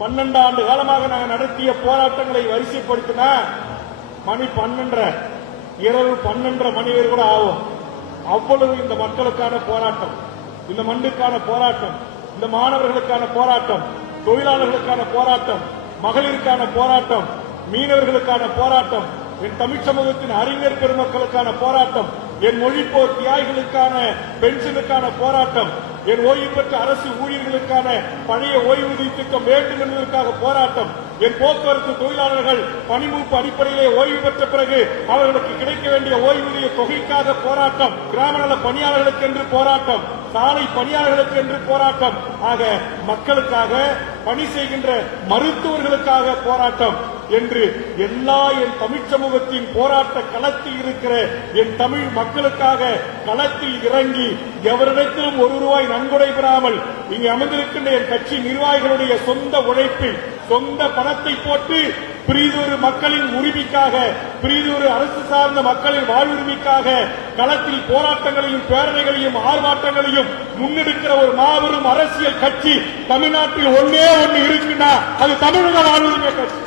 12 ஆண்டு காலமாக நாங்கள் நடத்திய போராட்டங்களை வரிசைப்படுத்தினா மணி 12 இரவு 12 மணி வரை கூட ஆகும். அவ்வளவு இந்த மக்களுக்கான போராட்டம், இந்த மண்ணுக்கான போராட்டம், இந்த மாணவர்களுக்கான போராட்டம், தொழிலாளர்களுக்கான போராட்டம், மகளிருக்கான போராட்டம், மீனவர்களுக்கான போராட்டம், என் தமிழ் சமூகத்தின் அறிஞர் பெருமக்களுக்கான போராட்டம், என் மொழிப்போர் தியாகிகளுக்கான பென்ஷனுக்கான போராட்டம், என் ஓய்வு பெற்ற அரசு ஊழியர்களுக்கான பழைய ஓய்வூதிய திட்டம் வேண்டும் என்பதற்காக போராட்டம், என் போக்குவரத்து தொழிலாளர்கள் பணிமூப்பு அடிப்படையிலே ஓய்வு பெற்ற பிறகு அவர்களுக்கு கிடைக்க வேண்டிய ஓய்வூதிய தொகைக்காக போராட்டம், கிராம நல பணியாளர்களுக்கு என்று போராட்டம், சாலை பணியாளர்களுக்கு என்று போராட்டம், ஆக மக்களுக்காக பணி செய்கின்ற மருத்துவர்களுக்காக போராட்டம் என்று எல்லா என் தமிழ் சமூகத்தின் போராட்ட களத்தில் இருக்கிற என் தமிழ் மக்களுக்காக களத்தில் இறங்கி எவரிடத்திலும் ₹1 நன்கொடை பெறாமல் இங்கு அமர்ந்திருக்கின்ற என் கட்சி நிர்வாகிகளுடைய சொந்த உழைப்பில் சொந்த பணத்தை போட்டு பிரிதொரு மக்களின் உரிமைக்காக, பிரிதொரு அரசு சார்ந்த மக்களின் வாழ்வுரிமைக்காக களத்தில் போராட்டங்களையும் பேரணிகளையும் ஆர்ப்பாட்டங்களையும் முன்னெடுக்கிற ஒரு மாபெரும் அரசியல் கட்சி தமிழ்நாட்டில் ஒன்னே ஒன்று இருக்குன்னா அது தமிழக வாழ்வுரிமை கட்சி.